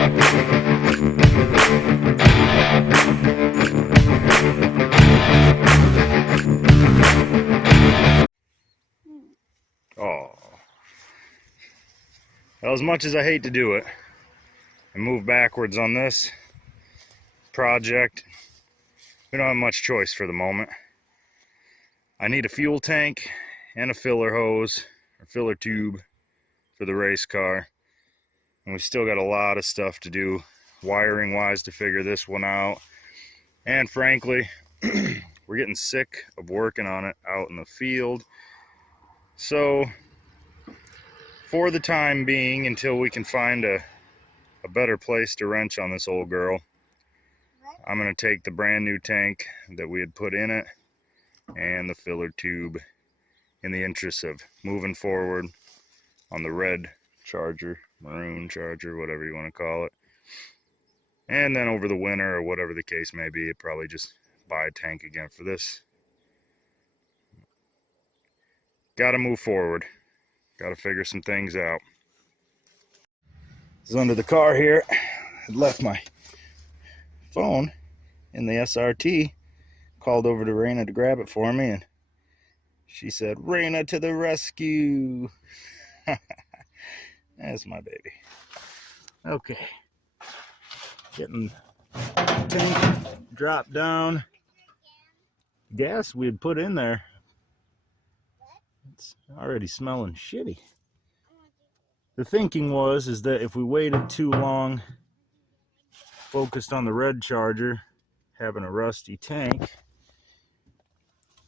Oh, well, as much as I hate to do it and move backwards on this project, we don't have much choice for the moment. I need a fuel tank and a filler hose or filler tube for the race car, and we still got a lot of stuff to do wiring wise to figure this one out. And frankly, we're getting sick of working on it out in the field. So for the time being, until we can find a better place to wrench on this old girl, I'm going to take the brand new tank that we had put in it and the filler tube in the interest of moving forward on the red Charger, maroon Charger, whatever you want to call it. And then over the winter or whatever the case may be, I'd probably just buy a tank again for this. Got to move forward. Got to figure some things out. This is under the car here. I left my phone in the SRT. Called over to Raina to grab it for me, and she said, "Raina to the rescue." That's my baby. Okay. Getting the tank dropped down. Gas we had put in there, it's already smelling shitty. The thinking is that if we waited too long, focused on the red Charger having a rusty tank,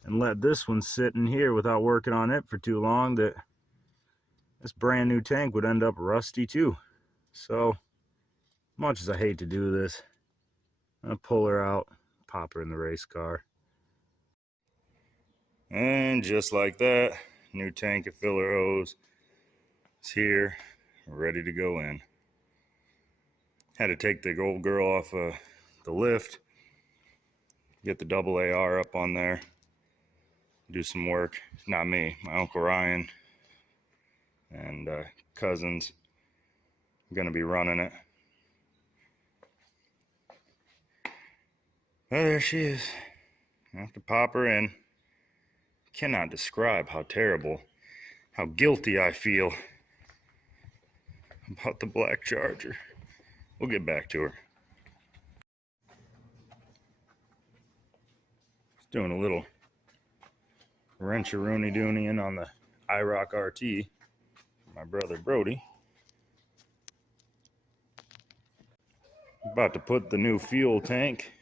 and let this one sit in here without working on it for too long, that this brand new tank would end up rusty too. So much as I hate to do this, I'm gonna pull her out, pop her in the race car. And just like that, new tank of filler hose is here, ready to go in. Had to take the old girl off the lift, get the double AR up on there, do some work. Not me, my Uncle Ryan and cousins are gonna be running it. Well, there she is. I have to pop her in. Cannot describe how terrible, how guilty I feel about the black Charger. We'll get back to her. Just doing a little wrench-a-rooney-dooneying on the IROC RT for my brother Brody. About to put the new fuel tank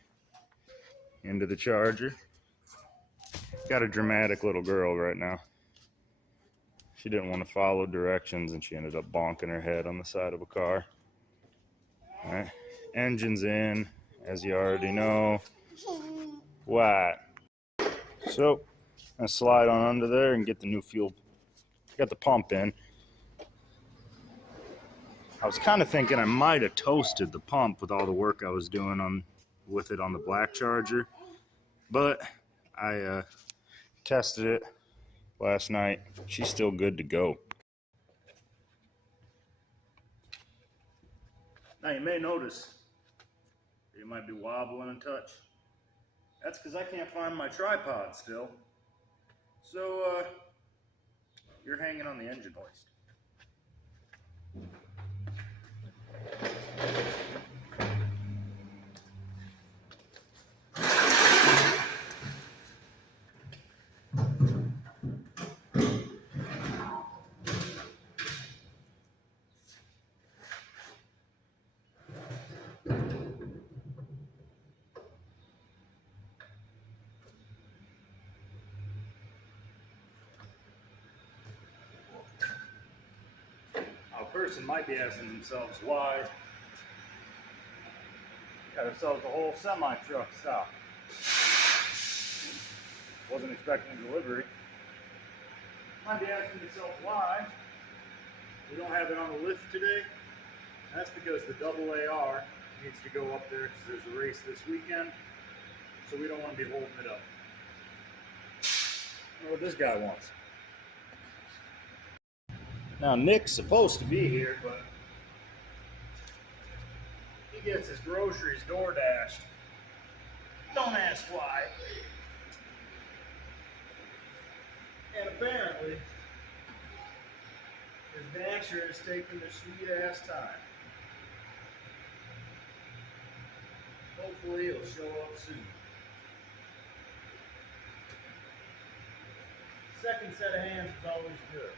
into the Charger. Got a dramatic little girl right now. She didn't want to follow directions and she ended up bonking her head on the side of a car. All right, engine's in, as you already know. What? So, I slide on under there and get the new fuel. Got the pump in. I was kind of thinking I might have toasted the pump with all the work I was doing with it on the black Charger, but I tested it last night. She's still good to go. Now you may notice you might be wobbling a touch. That's because I can't find my tripod still. So you're hanging on the engine hoist. A person might be asking themselves why got ourselves a whole semi-truck stop. Wasn't expecting delivery. Might be asking yourself why we don't have it on the lift today. That's because the double AR needs to go up there because there's a race this weekend, so we don't want to be holding it up. I don't know what this guy wants. Now Nick's supposed to be here, but He gets his groceries door dashed. Don't ask why. And apparently, his dasher is taking their sweet ass time. Hopefully he'll show up soon. Second set of hands is always good.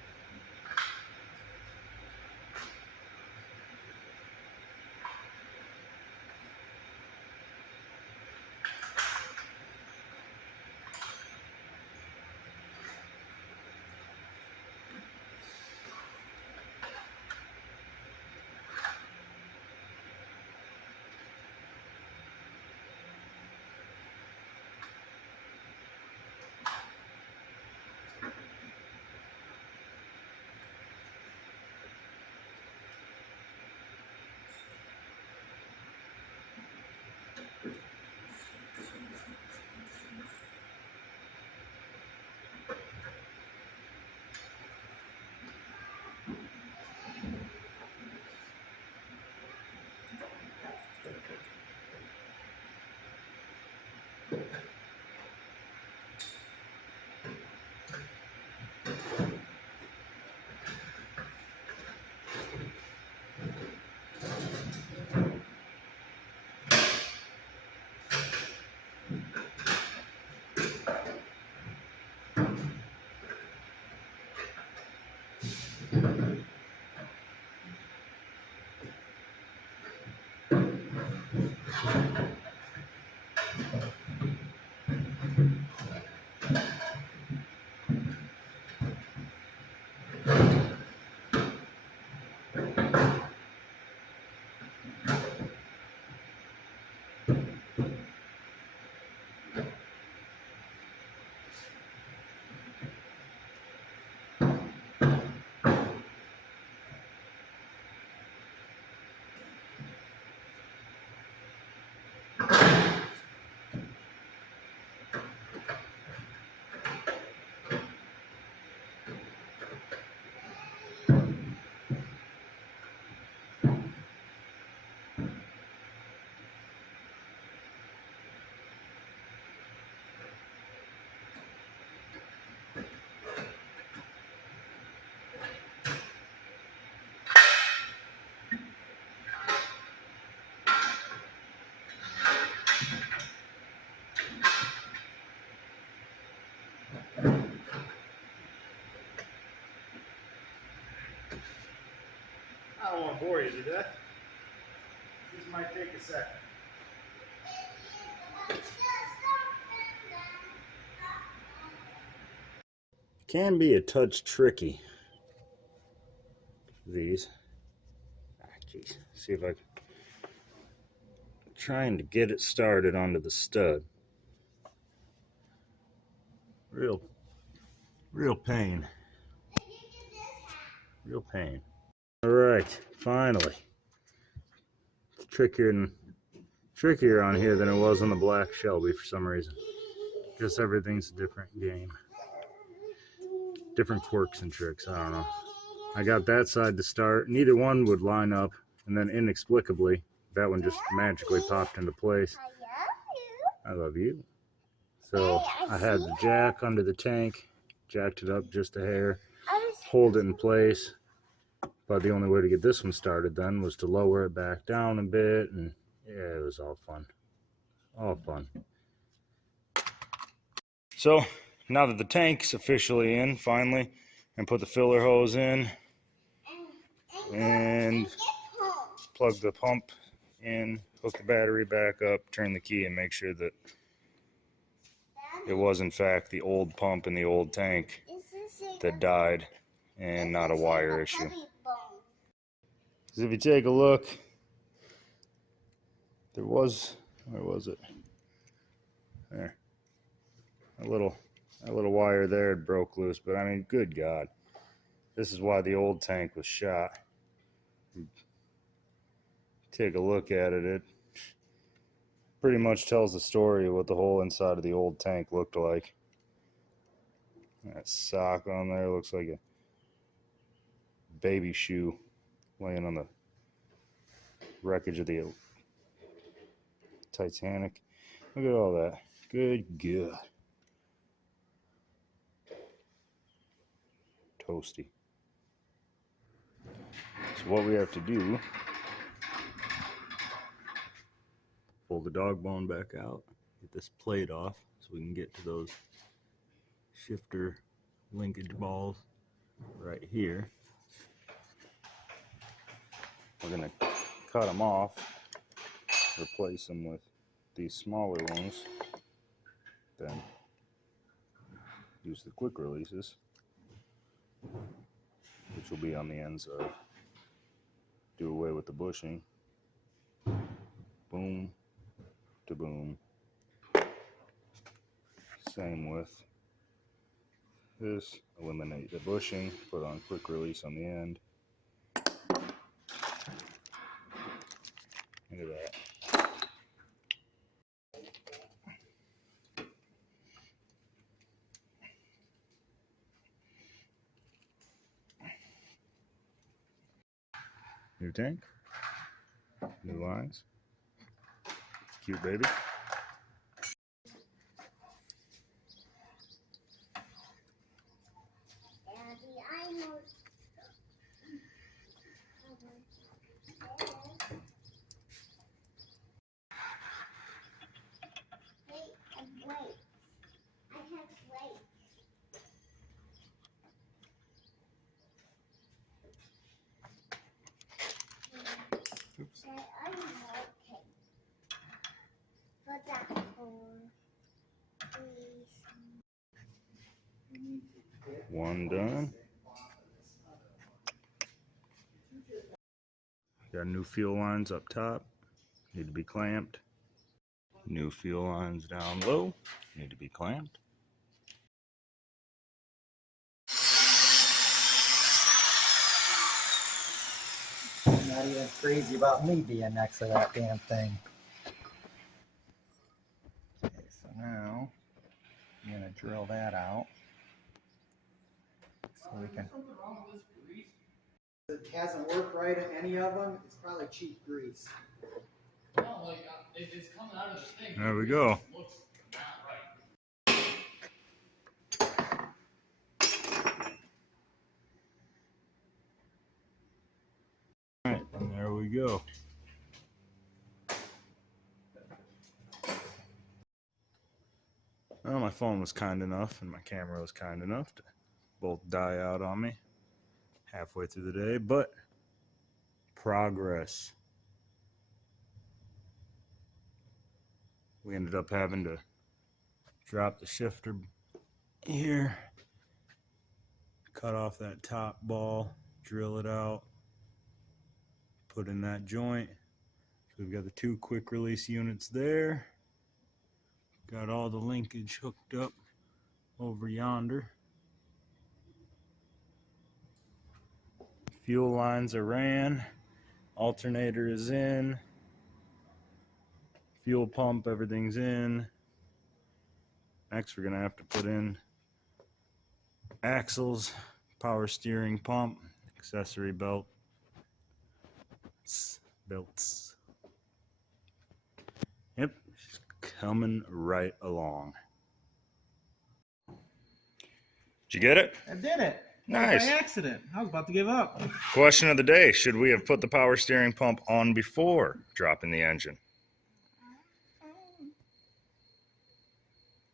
I don't want to bore you to death. This might take a second. Can be a touch tricky. These. Jeez. See if I can. Trying to get it started onto the stud. Real pain. Real pain. All right, finally. It's trickier on here than it was on the black Shelby for some reason. Guess everything's a different game. Different quirks and tricks, I don't know. I got that side to start. Neither one would line up, and then inexplicably, that one just magically popped into place. I love you. So I had the jack under the tank, jacked it up just a hair, hold it in place. But the only way to get this one started then was to lower it back down a bit, and yeah, it was all fun. All fun. So now that the tank's officially in, finally, and put the filler hose in and plug the pump in, hook the battery back up, turn the key, and make sure that it was in fact the old pump in the old tank that died and not a wire issue. Because if you take a look, there was, where was it? There. That little wire there had broke loose, but I mean, good God. This is why the old tank was shot. Take a look at it, it pretty much tells the story of what the whole inside of the old tank looked like. That sock on there looks like a baby shoe laying on the wreckage of the Titanic. Look at all that. Good God. Toasty. So what we have to do, pull the dog bone back out, get this plate off so we can get to those shifter linkage balls right here. We're going to cut them off, replace them with these smaller ones, then use the quick releases, which will be on the ends of, do away with the bushing, boom to boom. Same with this, eliminate the bushing, put on quick release on the end. Look at that. New tank, new lines, cute baby. Oops. One done. Got new fuel lines up top, need to be clamped. New fuel lines down low, need to be clamped. I'm not even crazy about me being next to that damn thing. Okay, so now I'm gonna drill that out so we can. It hasn't worked right in any of them. It's probably cheap grease. No, like it's coming out of the thing. There we go. Looks not right. Alright, and there we go. Well, my phone was kind enough and my camera was kind enough to both die out on me halfway through the day, but progress. We ended up having to drop the shifter here, cut off that top ball, drill it out, put in that joint. So we've got the two quick release units there. Got all the linkage hooked up over yonder. Fuel lines are ran, alternator is in, fuel pump, everything's in. Next we're gonna have to put in axles, power steering pump, accessory belts. Yep, coming right along. Did you get it? I did it. Nice. By accident. I was about to give up. Question of the day, should we have put the power steering pump on before dropping the engine?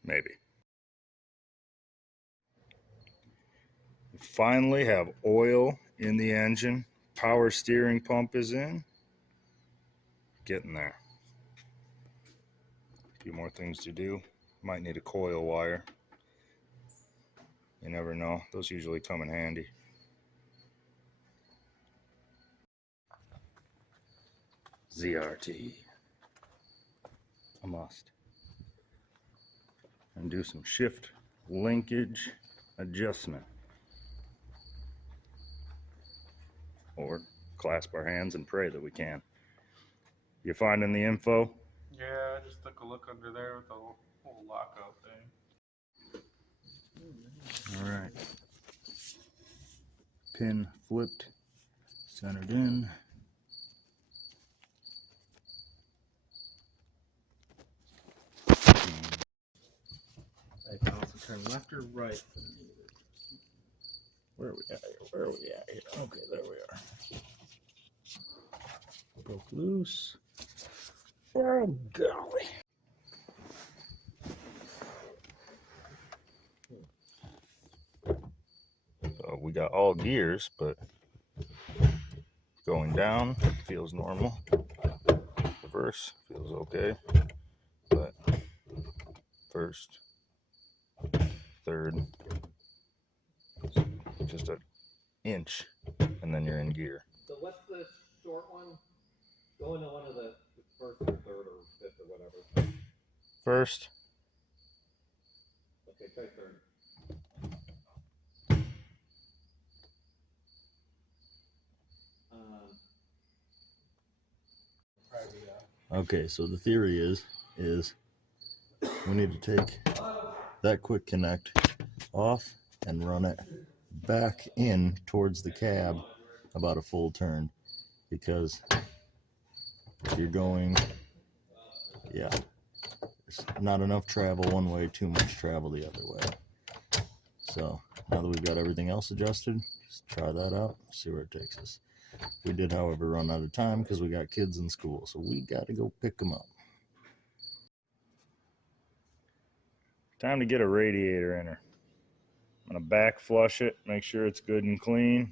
Maybe. We finally have oil in the engine. Power steering pump is in. Getting there. A few more things to do. Might need a coil wire. You never know. Those usually come in handy. ZRT. A must. And do some shift linkage adjustment. Or clasp our hands and pray that we can. You finding the info? Yeah, I just took a look under there with the whole lockout thing. All right. Pin flipped, centered in. left or right? Where are we at here? Where are we at here? Okay, there we are. Broke loose. Oh, golly. So we got all gears, but going down feels normal. Reverse feels okay. But first, third, just an inch, and then you're in gear. So what's the short one? Go into one of the first or third or fifth or whatever. First, Okay, try third. okay, so the theory is we need to take that quick connect off and run it back in towards the cab about a full turn, because if you're going, yeah, there's not enough travel one way, too much travel the other way. So now that we've got everything else adjusted, just try that out, see where it takes us. We did, however, run out of time because we got kids in school, so we got to go pick them up. Time to get a radiator in her. I'm going to back flush it, make sure it's good and clean.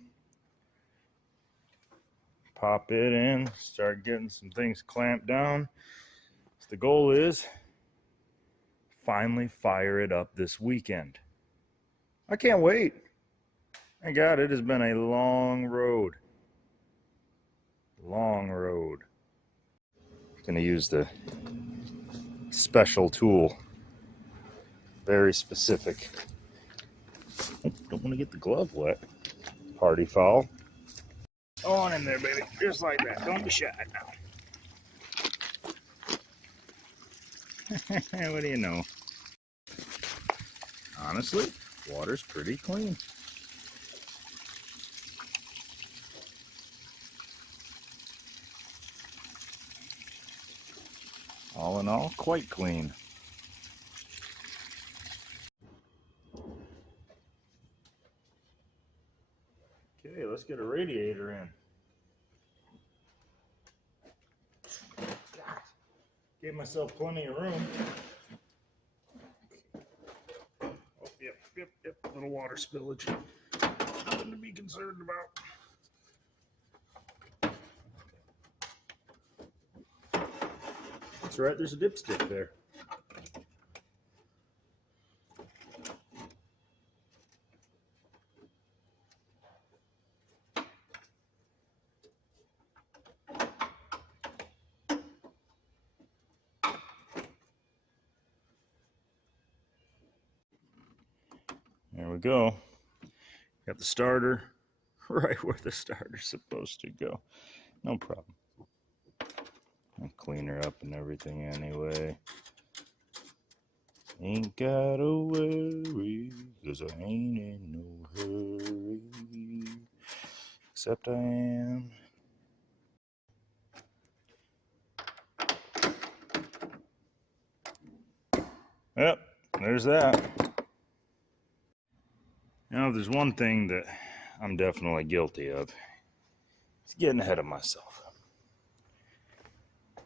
Pop it in, start getting some things clamped down. So the goal is finally fire it up this weekend. I can't wait. My God, it has been a long road. Long road. Gonna use the special tool. Very specific. Oh, don't want to get the glove wet. Party foul. On in there, baby. Just like that. Don't be shy now. What do you know? Honestly, water's pretty clean. All in all, quite clean. Okay, let's get a radiator in. God, gave myself plenty of room. Oh, yep, little water spillage. Nothing to be concerned about. That's right, there's a dipstick there. There we go. Got the starter right where the starter's supposed to go. No problem. I'll clean her up and everything anyway. Ain't gotta worry, 'cause I ain't in no hurry. Except I am. Yep, there's that. Now, if there's one thing that I'm definitely guilty of, it's getting ahead of myself.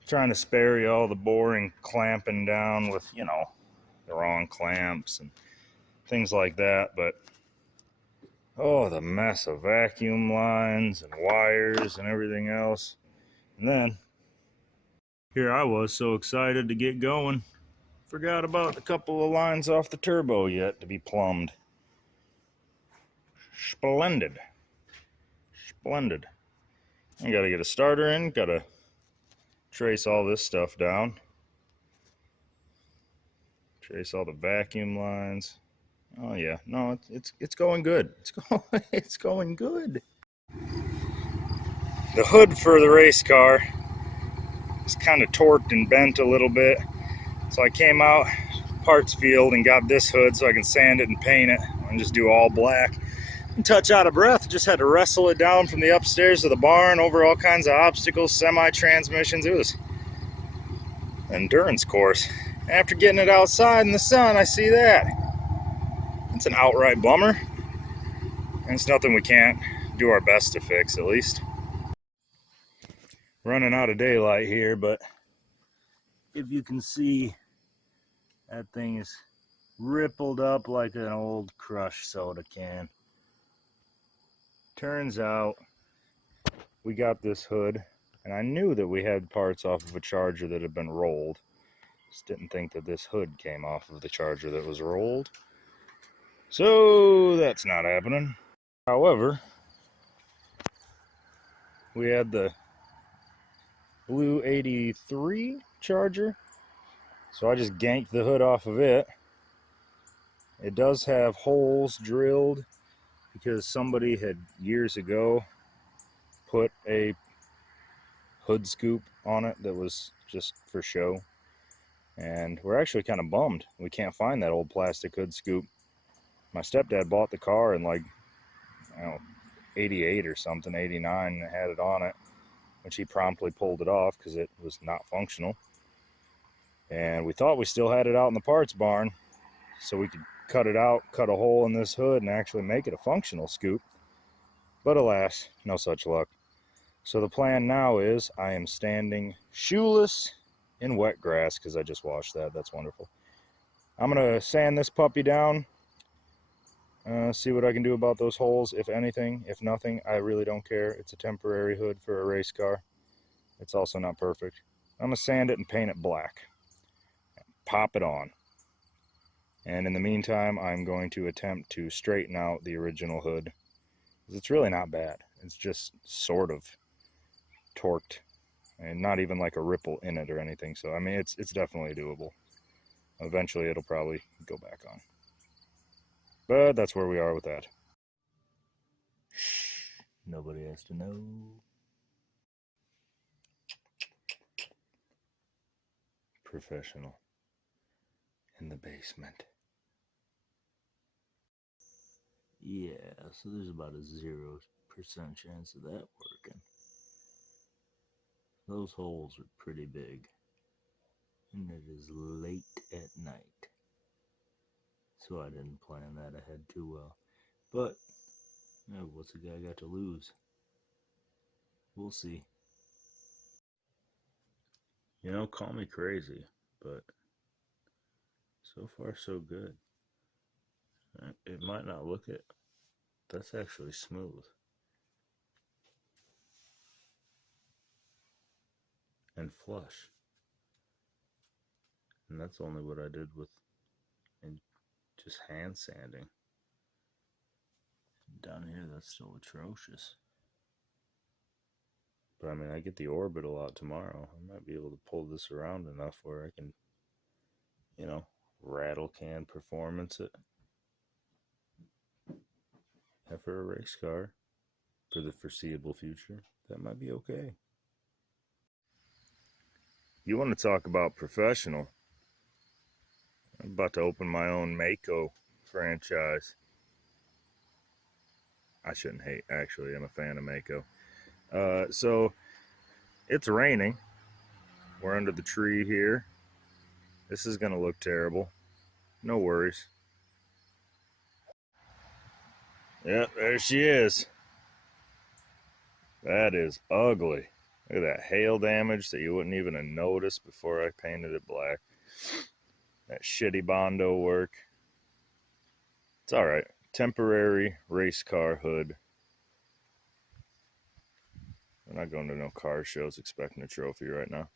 Trying to spare you all the boring clamping down with, you know, the wrong clamps and things like that, but oh, the mess of vacuum lines and wires and everything else. And then here I was so excited to get going, forgot about a couple of lines off the turbo yet to be plumbed. Splendid. Splendid. I gotta get a starter in, gotta trace all this stuff down. Trace all the vacuum lines. Oh yeah, no, it's going good. It's going good. The hood for the race car is kind of torqued and bent a little bit, so I came out parts field and got this hood so I can sand it and paint it and just do all black. And touch out of breath, just had to wrestle it down from the upstairs to the barn over all kinds of obstacles, semi-transmissions. It was an endurance course. After getting it outside in the sun, I see that. It's an outright bummer, and it's nothing we can't do our best to fix, at least. Running out of daylight here, but if you can see, that thing is rippled up like an old crushed soda can. Turns out we got this hood, and I knew that we had parts off of a Charger that had been rolled. Just didn't think that this hood came off of the Charger that was rolled. So that's not happening. However, we had the blue 83 Charger, so I just ganked the hood off of it. It does have holes drilled because somebody had years ago put a hood scoop on it that was just for show, and we're actually kind of bummed we can't find that old plastic hood scoop. My stepdad bought the car in like, I don't know, 88 or something, 89, and had it on it, which he promptly pulled it off because it was not functional. And we thought we still had it out in the parts barn, so we could cut it out, cut a hole in this hood, and actually make it a functional scoop. But alas, no such luck. So the plan now is I am standing shoeless in wet grass because I just washed that. That's wonderful. I'm going to sand this puppy down, see what I can do about those holes, if anything. If nothing, I really don't care. It's a temporary hood for a race car. It's also not perfect. I'm going to sand it and paint it black. Pop it on. And in the meantime, I'm going to attempt to straighten out the original hood. It's really not bad. It's just sort of torqued and not even like a ripple in it or anything. So, I mean, it's definitely doable. Eventually, it'll probably go back on. But that's where we are with that. Shh. Nobody has to know. Professional in the basement. Yeah, so there's about a 0% chance of that working. Those holes are pretty big. And it is late at night. So I didn't plan that ahead too well. But, you know, what's a guy got to lose? We'll see. You know, call me crazy, but so far so good. It might not look it. That's actually smooth. And flush. And that's only what I did with just hand sanding. Down here, that's still atrocious. But I mean, I get the orbital out tomorrow. I might be able to pull this around enough where I can, you know, rattle can performance it. And for a race car, for the foreseeable future, that might be okay. You want to talk about professional? I'm about to open my own Mako franchise. I shouldn't hate, actually. I'm a fan of Mako. So, it's raining. We're under the tree here. This is going to look terrible. No worries. Yep, there she is. That is ugly. Look at that hail damage that you wouldn't even have noticed before I painted it black. That shitty Bondo work. It's alright. Temporary race car hood. We're not going to no car shows expecting a trophy right now.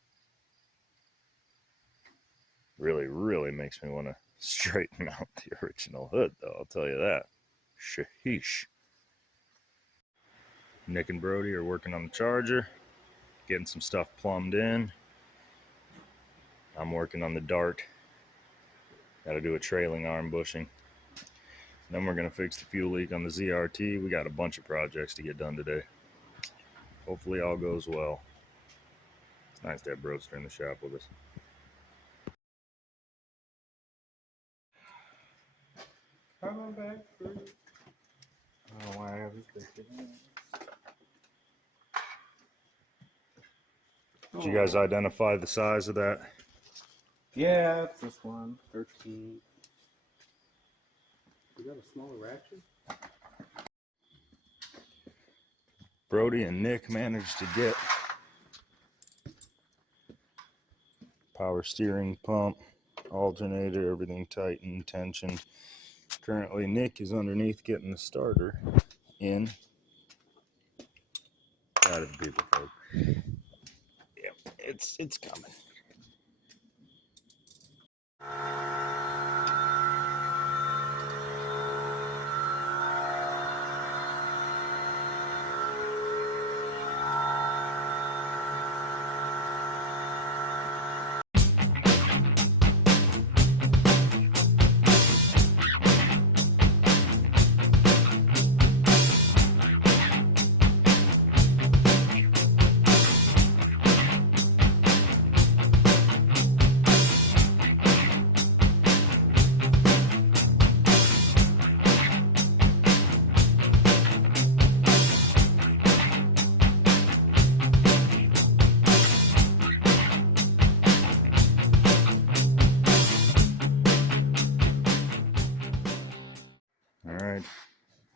Really, really makes me want to straighten out the original hood, though. I'll tell you that. Sheesh. Nick and Brody are working on the Charger, getting some stuff plumbed in. I'm working on the Dart. Got to do a trailing arm bushing. Then we're going to fix the fuel leak on the ZRT. We got a bunch of projects to get done today. Hopefully all goes well. It's nice to have Broster in the shop with us. Coming back through. I don't know why I have this big. Did you guys identify the size of that? Yeah, it's this one. 13. You got a smaller ratchet? Brody and Nick managed to get power steering pump, alternator, everything tightened, tensioned. Currently, Nick is underneath getting the starter in. Out of the people, folks. Yep, it's coming. All right,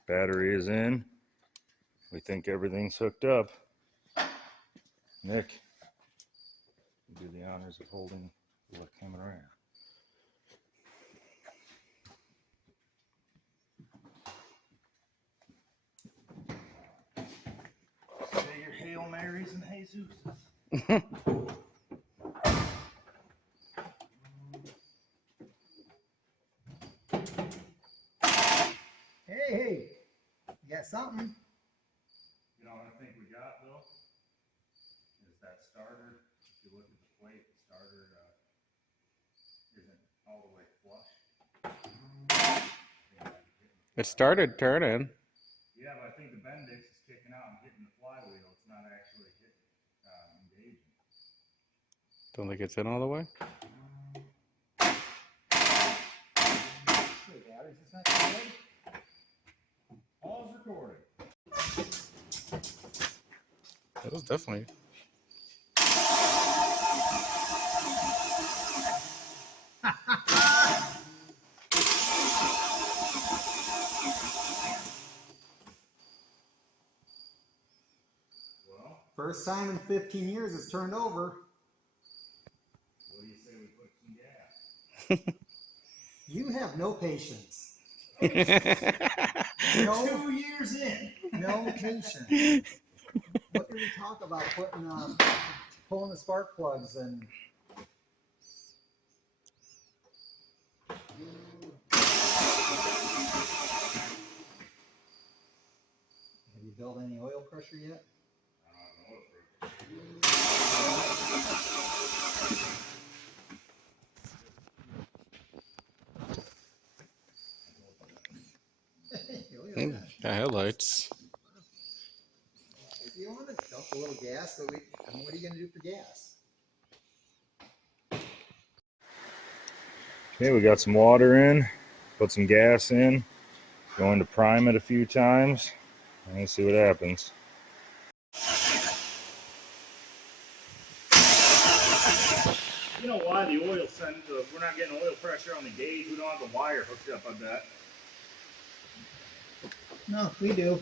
battery is in. We think everything's hooked up. Nick, you do the honors of holding the camera around. Say your Hail Marys and Jesuses. Hey, you got something? You know what I think we got, though? Is that starter. If you look at the plate, the starter isn't all the way flush. It started turning. Yeah, but I think the Bendix is kicking out and hitting the flywheel. It's not actually engaging. Don't think it's in all the way. Hey, batteries, it's not too good. All's recording. It was definitely. Well, First time in 15 years it's turned over. what do you say we put some gas? You have no patience. We're No, 2 years in. no patience. What did we talk about putting, pulling the spark plugs and? Have you built any oil pressure yet? Got headlights. If you want to dump a little gas, but what are you going to do for gas? Okay, we got some water in, put some gas in, going to prime it a few times, and see what happens. You know why the oil we're not getting oil pressure on the gauge? We don't have the wire hooked up, I bet. No, we do.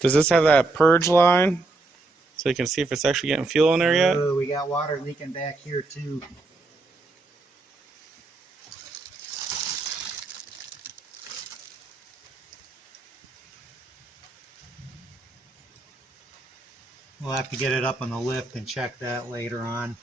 Does this have that purge line? So you can see if it's actually getting fuel in there yet? Oh, we got water leaking back here too. We'll have to get it up on the lift and check that later on.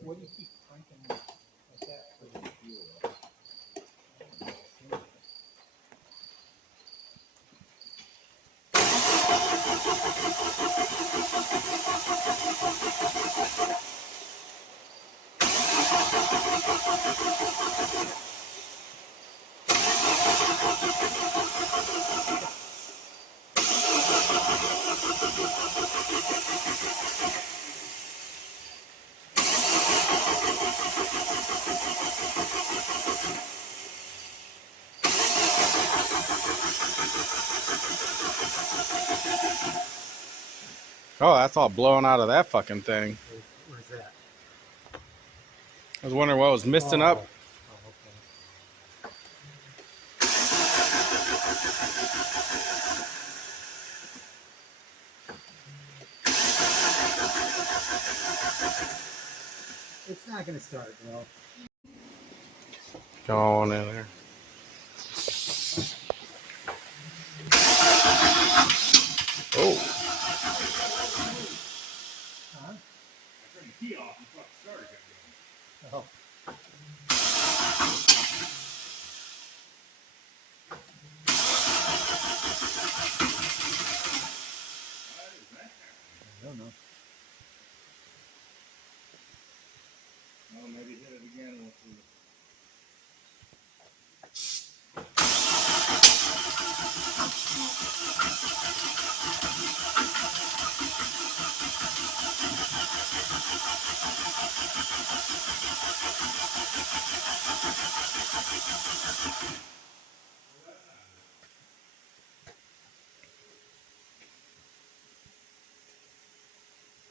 What do you keep cranking like that for the fuel? Oh, that's all blown out of that fucking thing. Where's that? I was wondering what was misting up. Oh, okay. It's not going to start, bro. Going in there. Oh. Huh? I turned the key off and fucking started again. Oh. I don't know. Well, maybe hit it again. We'll see.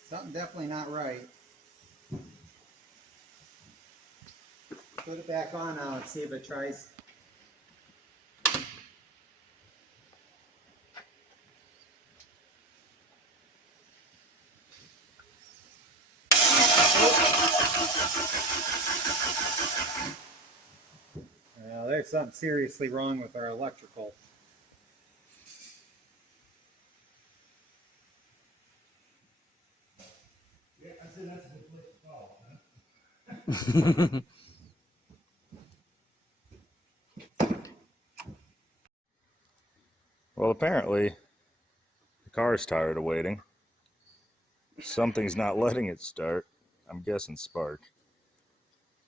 Something definitely not right. Put it back on now and see if it tries. Well, there's something seriously wrong with our electrical. Yeah, I said that's a good place to follow, huh? Well, apparently, the car's tired of waiting. Something's not letting it start. I'm guessing spark.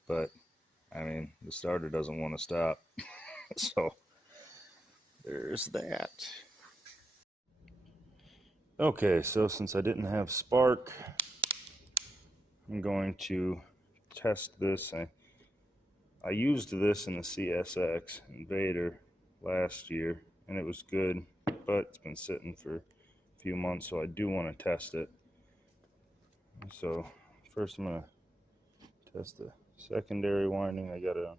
But, I mean, the starter doesn't want to stop. So, there's that. Okay, so since I didn't have spark, I'm going to test this. I used this in the CSX Invader last year, and it was good, but it's been sitting for a few months, so I do want to test it. So first I'm going to test the secondary winding. I got it on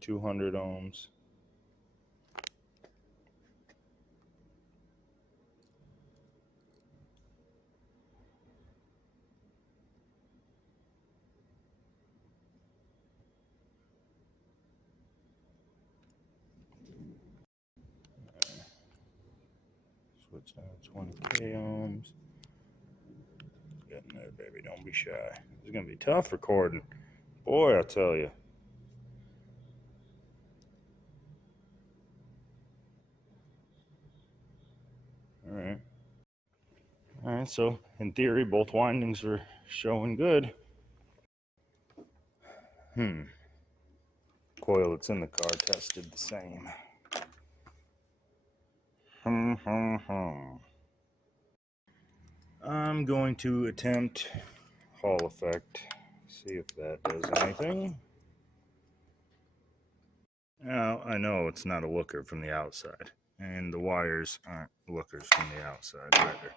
200 ohms. Switch down to 20k ohms. Getting there, baby. Don't be shy. It's going to be tough recording. Boy, I tell you. Alright. Alright, so in theory, both windings are showing good. Coil that's in the car tested the same. I'm going to attempt Hall effect. See if that does anything. Now, I know it's not a looker from the outside. And the wires aren't lookers from the outside either.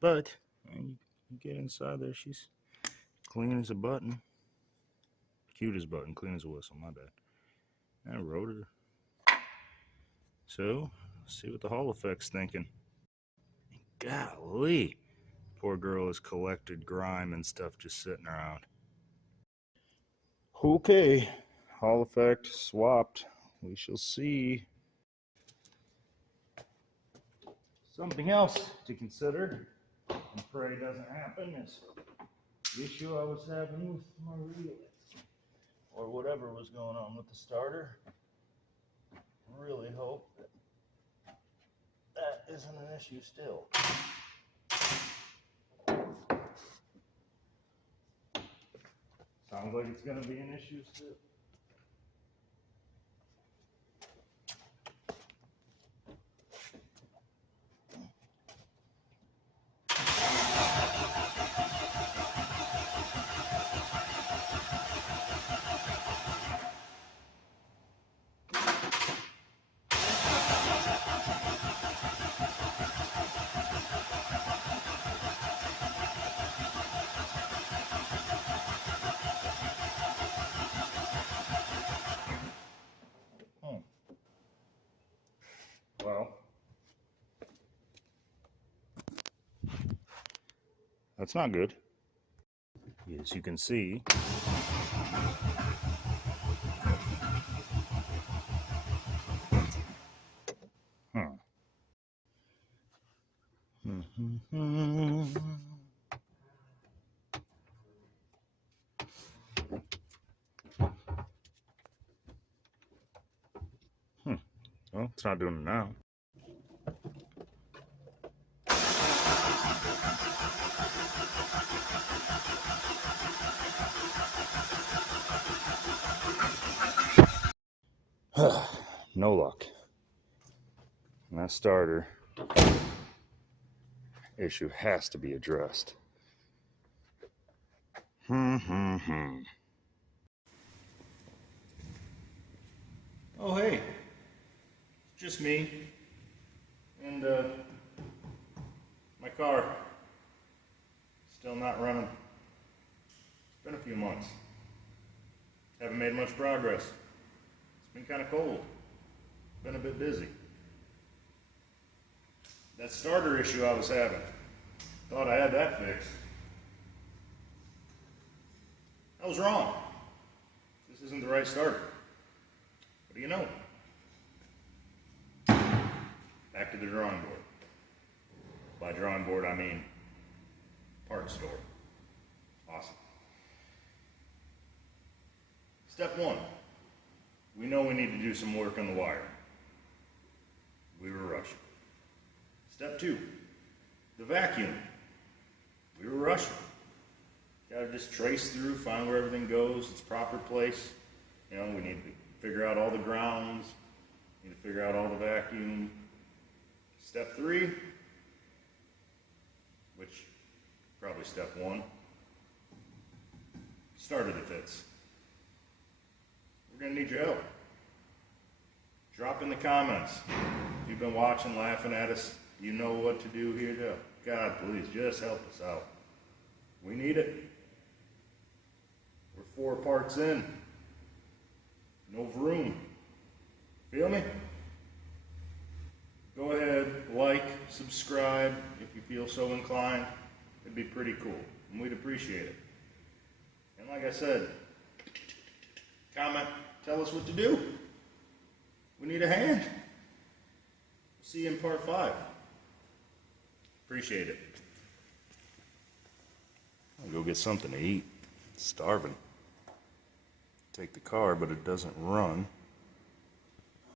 But when you get inside there, she's clean as a button. Cute as a button, clean as a whistle, my bad. And a rotor. So, let's see what the Hall effect's thinking. Golly. Poor girl has collected grime and stuff just sitting around. Okay, Hall effect swapped. We shall see. Something else to consider, and pray doesn't happen, is the issue I was having with my relay, or whatever was going on with the starter. I really hope that that isn't an issue still. Sounds like it's going to be an issue still. Well, that's not good. As you can see, well, it's not doing it now. No luck. And that starter issue has to be addressed. Oh, hey. Just me. And, my car. Still not running. It's been a few months. Haven't made much progress. It's been kind of cold. Been a bit busy. That starter issue I was having. Thought I had that fixed. I was wrong. This isn't the right starter. What do you know? Back to the drawing board. By drawing board, I mean parts store. Awesome. Step one. We know we need to do some work on the wire. We were rushing. Step two. The vacuum. We were rushing. Gotta just trace through, find where everything goes, its proper place. You know, we need to figure out all the grounds, need to figure out all the vacuum. Step three, which probably step one, starter that fits. We're gonna need your help. Drop in the comments. If you've been watching, laughing at us, you know what to do here to, God, please, just help us out. We need it. We're 4 parts in. No room. Feel me? Go ahead, like, subscribe if you feel so inclined. It'd be pretty cool, and we'd appreciate it. And like I said, comment, tell us what to do. We need a hand. See you in part 5. Appreciate it. I'll go get something to eat. Starving. Take the car, but it doesn't run.